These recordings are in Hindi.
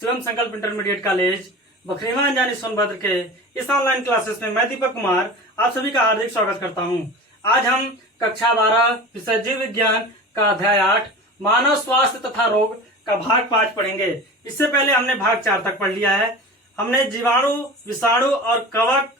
शिवम संकल्प इंटरमीडिएट कॉलेज बखरीवा अंजानी सोनभद्र के इस ऑनलाइन क्लासेस में मैं दीपक कुमार आप सभी का हार्दिक स्वागत करता हूं। आज हम कक्षा 12 विषय जीव विज्ञान का अध्याय 8 मानव स्वास्थ्य तथा रोग का भाग 5 पढ़ेंगे। इससे पहले हमने भाग 4 तक पढ़ लिया है। हमने जीवाणु, विषाणु और कवक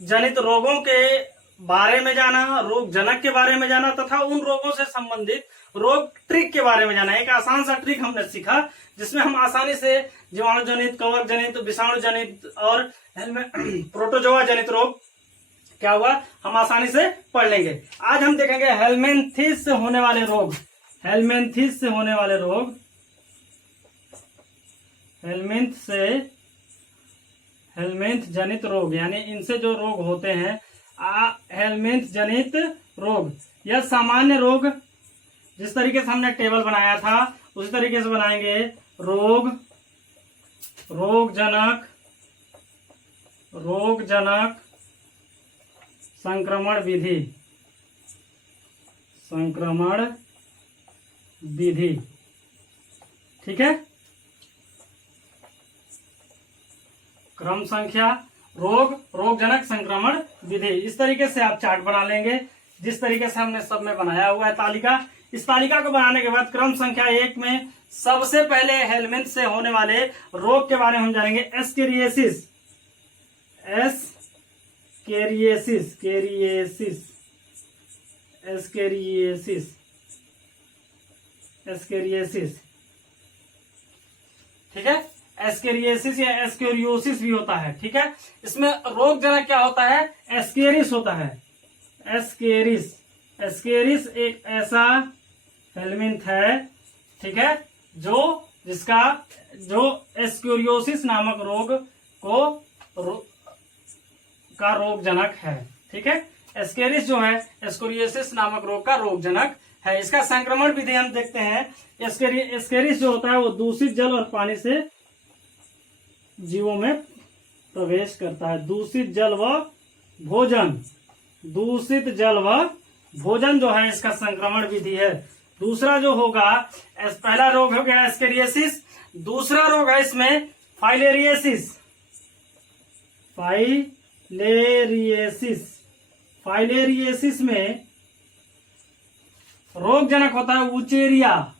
जनित रोगों के बारे में जाना, रोग जनक के बारे में जाना तथा उन रोगों से संबंधित रोग ट्रिक के बारे में जाना। एक आसान सा ट्रिक हमने सीखा जिसमें हम आसानी से जीवाणु जनित, कवक जनित, विषाणु जनित और प्रोटोजोआ जनित रोग क्या हुआ हम आसानी से पढ़ लेंगे। आज हम देखेंगे हेलमिंथिस से होने वाले रोग। हेलमिंथिस से होने वाले रोग, हेलमिंथ जनित रोग यानी इनसे जो रोग होते हैं हेलमिंथ जनित रोग। यह सामान्य रोग जिस तरीके से हमने टेबल बनाया था उसी तरीके से बनाएंगे। रोग जनक संक्रमण विधि, ठीक है। क्रम संख्या रोग जनक संक्रमण विधि। इस तरीके से आप चार्ट बना लेंगे जिस तरीके से हमने सब में बनाया हुआ है तालिका। इस तालिका को बनाने के बाद क्रम संख्या 1 में सबसे पहले हेलमिंथ से होने वाले रोग के बारे में हम जानेंगे। एस्केरिएसिस, ठीक है। एस्केरिएसिस या एस्केरियोसिस भी होता है, ठीक है। इसमें रोग जनक क्या होता है? एस्केरिस होता है। एस्केरिस एक ऐसा हेलमिंथ है, ठीक है, जो एस्केरियोसिस नामक रोग का रोग जनक है, ठीक है। एस्केरिस जो है एस्केरियोसिस नामक रोग का रोग जनक है। इसका संक्रमण विधि हम देखते हैं। एस्केरिस जो होता है वो दूषित जल और पानी से जीवों में प्रवेश करता है। दूषित जल व भोजन जो है इसका संक्रमण विधि है। दूसरा जो होगा, पहला रोग हो गया एस्केरियोसिस। दूसरा रोग है इसमें फाइलेरिएसिस में रोग जनक होता है वुचेरिया,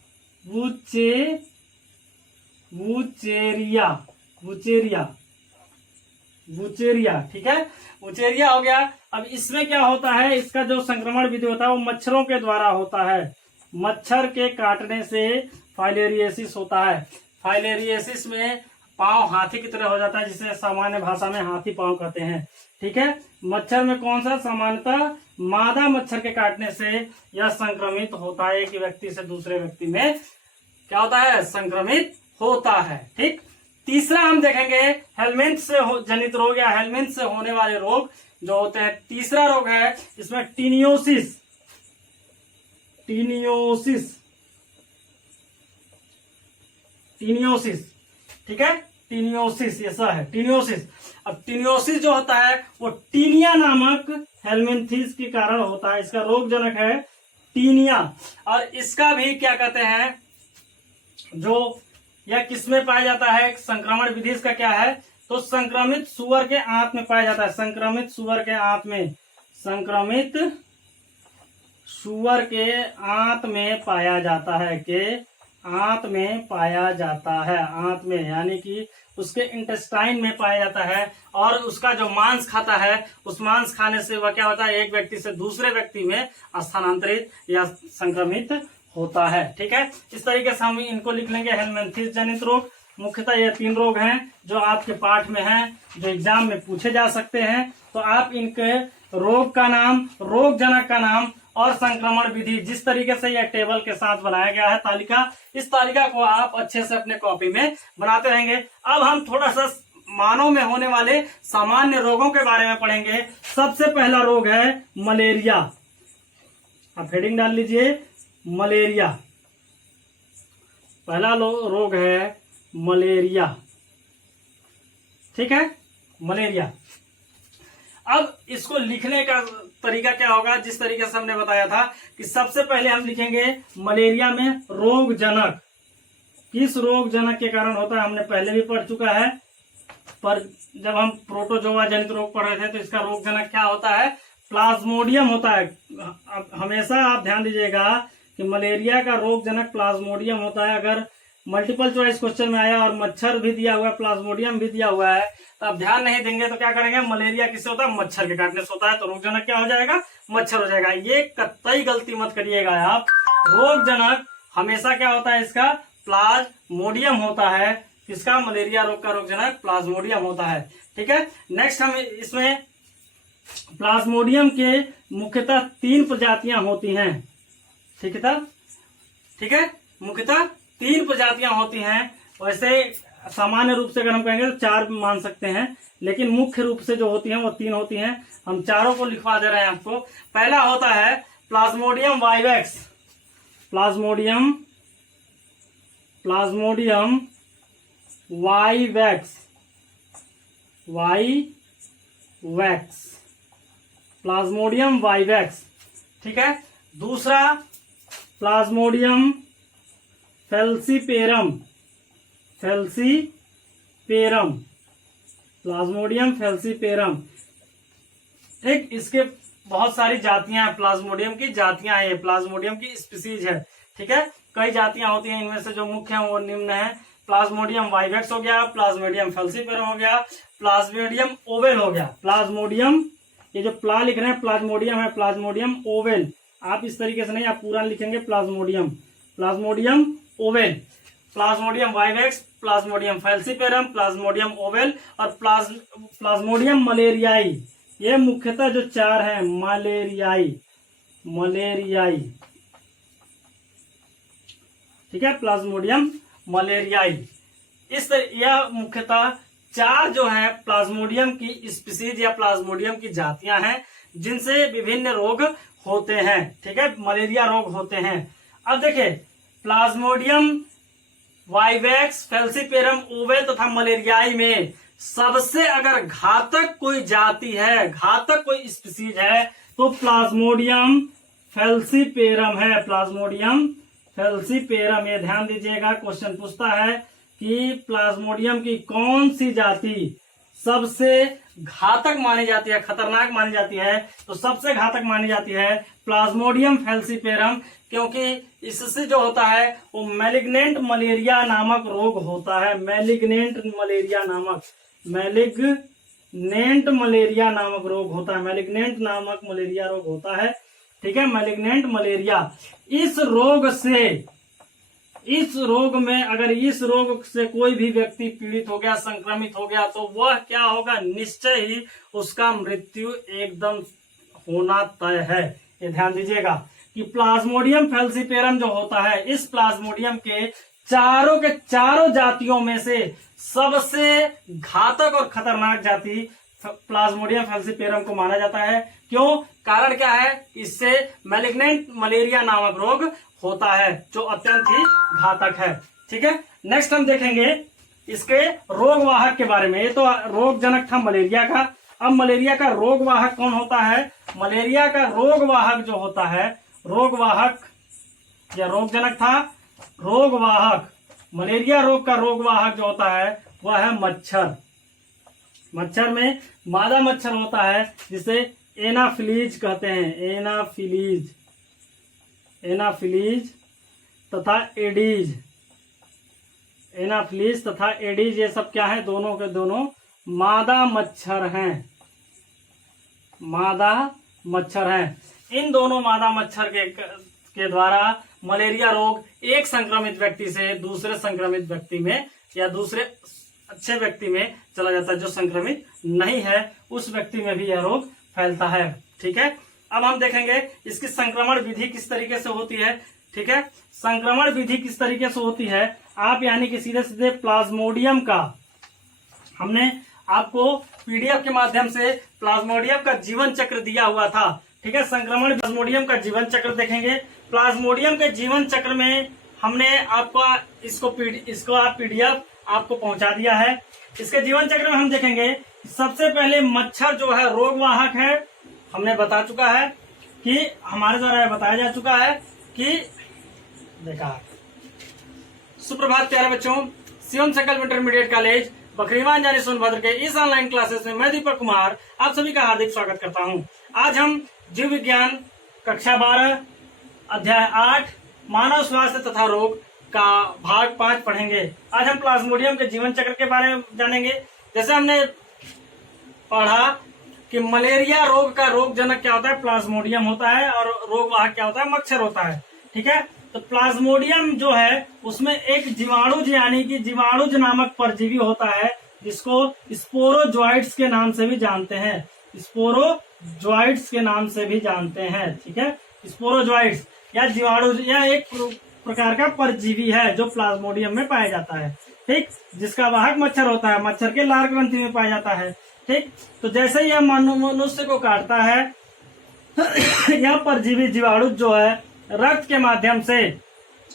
ठीक है। वुचेरिया हो गया। अब इसमें क्या होता है, इसका जो संक्रमण विधि होता है वो मच्छरों के द्वारा होता है। मच्छर के काटने से फाइलेरिएसिस होता है। फाइलेरिएसिस में पांव हाथी की तरह हो जाता है जिसे सामान्य भाषा में हाथी पांव कहते हैं, ठीक है। मच्छर में कौन सा? सामान्यतः मादा मच्छर के काटने से यह संक्रमित होता है। एक व्यक्ति से दूसरे व्यक्ति में क्या होता है? संक्रमित होता है, ठीक। तीसरा हम देखेंगे हेलमिंथ से जनित रोग या हेलमिंथ से होने वाले रोग जो होते हैं। तीसरा रोग है इसमें टीनियोसिस, ठीक है। टीनियोसिस ऐसा है, टीनियोसिस। अब टीनियोसिस जो होता है वो टीनिया नामक हेलमिंथिस के कारण होता है। इसका रोग जनक है टीनिया। और इसका भी क्या कहते हैं, जो यह किसमें पाया जाता है? संक्रमण विधि इसका क्या है? तो संक्रमित सुअर के आंत में पाया जाता है। संक्रमित सुअर के आंत में पाया जाता है। आंत में यानी कि उसके इंटेस्टाइन में पाया जाता है। और उसका जो मांस खाता है उस मांस खाने से वह क्या होता है? एक व्यक्ति से दूसरे व्यक्ति में स्थानांतरित या संक्रमित होता है, ठीक है। इस तरीके से हम इनको लिख लेंगे। हेलमिंथिस जनित रोग मुख्यतः ये 3 रोग हैं जो आपके पाठ में हैं, जो एग्जाम में पूछे जा सकते हैं। तो आप इनके रोग का नाम, रोग जनक का नाम और संक्रमण विधि जिस तरीके से यह टेबल के साथ बनाया गया है तालिका, इस तालिका को आप अच्छे से अपने कॉपी में बनाते रहेंगे। अब हम थोड़ा सा मानव में होने वाले सामान्य रोगों के बारे में पढ़ेंगे। सबसे पहला रोग है मलेरिया। आप हेडिंग डाल लीजिए, मलेरिया। पहला रोग है मलेरिया, ठीक है, मलेरिया। अब इसको लिखने का तरीका क्या होगा? जिस तरीके से हमने बताया था कि सबसे पहले हम लिखेंगे मलेरिया में रोग जनक, किस रोग जनक के कारण होता है हमने पहले भी पढ़ चुका है, पर जब हम प्रोटोजोआ जनित रोग पढ़ रहे थे तो इसका रोग जनक क्या होता है, प्लाज्मोडियम होता है। अब हमेशा आप ध्यान दीजिएगा कि मलेरिया का रोग जनक प्लाज्मोडियम होता है। अगर मल्टीपल चॉइस क्वेश्चन में आया और मच्छर भी दिया हुआ है, प्लाज्मोडियम भी दिया हुआ है, तो आप ध्यान नहीं देंगे तो क्या करेंगे, मलेरिया किससे होता है, मच्छर के काटने से होता है, तो रोग जनक क्या हो जाएगा, मच्छर हो जाएगा। ये कतई गलती मत करिएगा आप। रोग जनक हमेशा क्या होता है, इसका प्लाज्मोडियम होता है। किसका, मलेरिया रोग का रोग जनक प्लाज्मोडियम होता है। ठीक है, नेक्स्ट हम इसमें प्लाज्मोडियम के मुख्यतः 3 प्रजातियां होती हैं। ठीक है, मुख्यतः 3 प्रजातियां होती हैं। वैसे सामान्य रूप से अगर हम कहेंगे तो 4 मान सकते हैं, लेकिन मुख्य रूप से जो होती हैं वो 3 होती हैं। हम चारों को लिखवा दे रहे हैं आपको। पहला होता है Plasmodium vivax. Plasmodium vivax, Plasmodium vivax. ठीक है, दूसरा प्लाज्मोडियम फैल्सीपेरम, प्लाज्मोडियम फैल्सीपेरम। ठीक, इसके बहुत सारी जातियां हैं, प्लाज्मोडियम की जातियां हैं, प्लाज्मोडियम की स्पीसीज है। ठीक है, कई जातियां होती हैं, इनमें से जो मुख्य हैं वो निम्न है। प्लाज्मोडियम वाइवेक्स हो गया, प्लाज्मोडियम फैल्सीपेरम हो गया, प्लाज्मोडियम ओवेल हो गया। प्लाज्मोडियम, ये जो प्ला लिख रहे हैं प्लाज्मोडियम है, प्लाज्मोडियम ओवेल। आप इस तरीके से नहीं, आप पूरा लिखेंगे Plasmodium oval, Plasmodium vivax, Plasmodium falciparum, Plasmodium oval और प्लाज्मोडियम मलेरियाई। ये मुख्यतः जो 4 हैं, मलेरियाई। ठीक है, प्लाज्मोडियम मलेरियाई। यह मुख्यतः 4 जो है प्लाज्मोडियम की स्पीसीज या प्लाज्मोडियम की जातियां हैं, जिनसे विभिन्न रोग होते हैं। ठीक है, मलेरिया रोग होते हैं। अब देखिए, प्लाज्मोडियम वाइवेक्स, फैल्सीपेरम ओवेल तथा मलेरियाई में सबसे अगर घातक कोई जाति है, घातक कोई स्पीसीज है, तो प्लाज्मोडियम फैल्सीपेरम है। प्लाज्मोडियम फैल्सीपेरम, ये ध्यान दीजिएगा, क्वेश्चन पूछता है कि प्लाज्मोडियम की कौन सी जाति सबसे घातक मानी जाती है, खतरनाक मानी जाती है, तो सबसे घातक मानी जाती है प्लाज्मोडियम फैल्सीपेरम, क्योंकि इससे जो होता है वो मैलिग्नेंट मलेरिया नामक रोग होता है। मैलिग्नेंट मलेरिया नामक रोग होता है, मैलिग्नेंट नामक मलेरिया रोग होता है। ठीक है, मैलिग्नेंट मलेरिया। इस रोग में अगर इस रोग से कोई भी व्यक्ति पीड़ित हो गया, संक्रमित हो गया, तो वह क्या होगा, निश्चय ही उसका मृत्यु एकदम होना तय है। ये ध्यान दीजिएगा कि प्लाज्मोडियम फैल्सीपेरम जो होता है, इस प्लाज्मोडियम के चारों जातियों में से सबसे घातक और खतरनाक जाति प्लाज्मोडियम फैल्सीपेरम को माना जाता है। क्यों, कारण क्या है, इससे मैलिग्नेंट मलेरिया नामक रोग होता है जो अत्यंत ही घातक है। ठीक है, नेक्स्ट हम देखेंगे इसके रोगवाहक के बारे में। ये तो रोग जनक था मलेरिया का। अब मलेरिया का रोगवाहक कौन होता है, मलेरिया का रोगवाहक जो होता है, रोगवाहक या रोग जनक था, रोगवाहक, मलेरिया रोग का रोगवाहक जो होता है वह है मच्छर। मच्छर में मादा मच्छर होता है जिसे एनाफिलीज कहते हैं, एनाफिलीज तथा एडीज। एनाफिलीज तथा एडीज ये सब क्या है, दोनों के दोनों मादा मच्छर हैं, इन दोनों मादा मच्छर के द्वारा मलेरिया रोग एक संक्रमित व्यक्ति से दूसरे संक्रमित व्यक्ति में या दूसरे अच्छे व्यक्ति में चला जाता है। जो संक्रमित नहीं है उस व्यक्ति में भी यह रोग फैलता है। ठीक है, अब हम देखेंगे इसकी संक्रमण विधि किस तरीके से होती है। ठीक है, संक्रमण विधि किस तरीके से होती है, आप यानी कि सीधे सीधे प्लाज्मोडियम का, हमने आपको पीडीएफ के माध्यम से प्लाज्मोडियम का जीवन चक्र दिया हुआ था। ठीक है, संक्रमण प्लाज्मोडियम का जीवन चक्र देखेंगे। प्लाज्मोडियम के जीवन चक्र में हमने आपका इसको आप पीडीएफ आपको पहुंचा दिया है। इसके जीवन चक्र में हम देखेंगे सबसे पहले मच्छर जो है रोगवाहक है, हमने बता चुका है कि हमारे द्वारा बताया जा चुका है कि देखा सुप्रभात प्यारे बच्चों। शिवम संकल्प इंटरमीडिएट कॉलेज बखरीवान जानी सोनभद्र के इस ऑनलाइन क्लासेस में मैं दीपक कुमार आप सभी का हार्दिक स्वागत करता हूं। आज हम जीव विज्ञान कक्षा 12 अध्याय 8 मानव स्वास्थ्य तथा रोग का भाग 5 पढ़ेंगे। आज हम प्लाज्मोडियम के जीवन चक्र के बारे में जानेंगे। जैसे हमने पढ़ा कि मलेरिया रोग का रोग जनक क्या होता है, प्लाज्मोडियम होता है, और रोग वाहक क्या होता है, मच्छर होता है। ठीक है, तो प्लाज्मोडियम जो है उसमें एक जीवाणुज यानी कि जीवाणुज नामक परजीवी होता है जिसको स्पोरोजोइट्स के नाम से भी जानते हैं। स्पोरोजोइट्स के नाम से भी जानते हैं। ठीक है, स्पोरोजोइट्स या जीवाणुज यह एक प्रकार का परजीवी है जो प्लाज्मोडियम में पाया जाता है। ठीक, जिसका वाहक मच्छर होता है, मच्छर के लार ग्रंथि में पाया जाता है। ठीक, तो जैसे यह मनुष्य को काटता है यह परजीवी जीवाणु जो है रक्त के माध्यम से,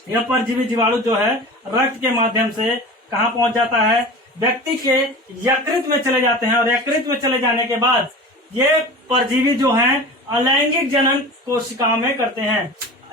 यह परजीवी जीवाणु जो है रक्त के माध्यम से कहाँ पहुंच जाता है, व्यक्ति के यकृत में चले जाते हैं, और यकृत में चले जाने के बाद ये परजीवी जो हैं अलैंगिक जनन कोशिकाओं में करते हैं।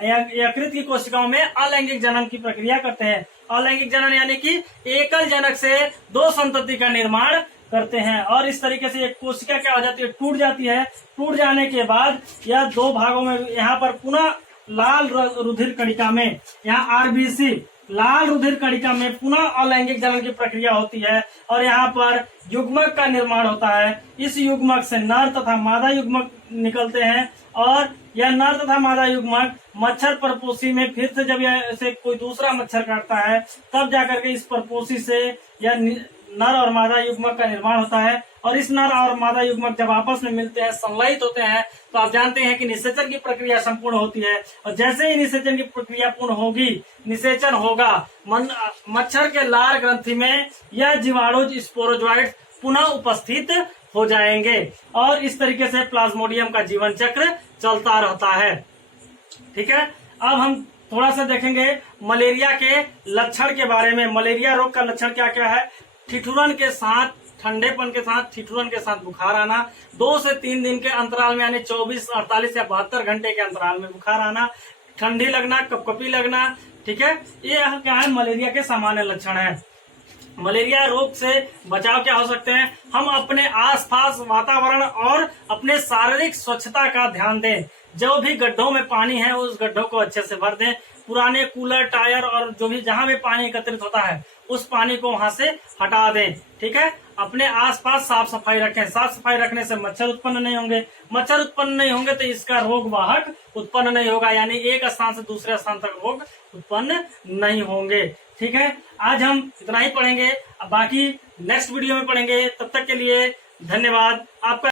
यकृत की कोशिकाओं में अलैंगिक जनन की प्रक्रिया करते हैं। अलैंगिक जनन यानी कि एकल जनक से दो संतति का निर्माण करते हैं, और इस तरीके से एक कोशिका क्या हो जाती है, टूट जाती है। टूट जाने के बाद यह दो भागों में, यहाँ पर पुनः लाल रुधिर कणिका में, यहाँ आरबीसी लाल रुधिर कणिका में पुनः अलैंगिक जनन की प्रक्रिया होती है, और यहाँ पर युग्मक का निर्माण होता है। इस युग्मक से नर तथा मादा युग्मक निकलते हैं, और यह नर तथा मादा युग्मक मच्छर परपोषी में फिर से जब यह से कोई दूसरा मच्छर काटता है तब जाकर के इस परपोषी से यह नर और मादा युग्मक का निर्माण होता है। और इस नर और मादा युग्मक जब आपस में मिलते हैं, संलयित होते हैं, तो आप जानते हैं कि निषेचन की प्रक्रिया संपूर्ण होती है। और जैसे ही निषेचन की प्रक्रिया पूर्ण होगी, निषेचन होगा, मच्छर के लार ग्रंथि में यह जीवाणु स्पोरोजोइट्स पुनः उपस्थित हो जाएंगे, और इस तरीके से प्लाज्मोडियम का जीवन चक्र चलता रहता है। ठीक है, अब हम थोड़ा सा देखेंगे मलेरिया के लक्षण के बारे में। मलेरिया रोग का लक्षण क्या क्या है? ठिठुरन के साथ, ठंडेपन के साथ, ठिठुरन के साथ बुखार आना, 2 से 3 दिन के अंतराल में यानी 24, 48 या 72 घंटे के अंतराल में बुखार आना, ठंडी लगना, कपकपी लगना। ठीक है, ये क्या है, मलेरिया के सामान्य लक्षण है। मलेरिया रोग से बचाव क्या हो सकते हैं? हम अपने आसपास वातावरण और अपने शारीरिक स्वच्छता का ध्यान दें। जो भी गड्ढों में पानी है उस गड्ढों को अच्छे से भर दें। पुराने कूलर, टायर और जो भी जहां भी पानी एकत्रित होता है उस पानी को वहां से हटा दें। ठीक है, अपने आसपास साफ सफाई रखें। साफ सफाई रखने से मच्छर उत्पन्न नहीं होंगे। मच्छर उत्पन्न नहीं होंगे तो इसका रोग वाहक उत्पन्न नहीं होगा, यानी एक स्थान से दूसरे स्थान तक रोग उत्पन्न नहीं होंगे। ठीक है, आज हम इतना ही पढ़ेंगे, बाकी नेक्स्ट वीडियो में पढ़ेंगे। तब तक के लिए धन्यवाद आपका।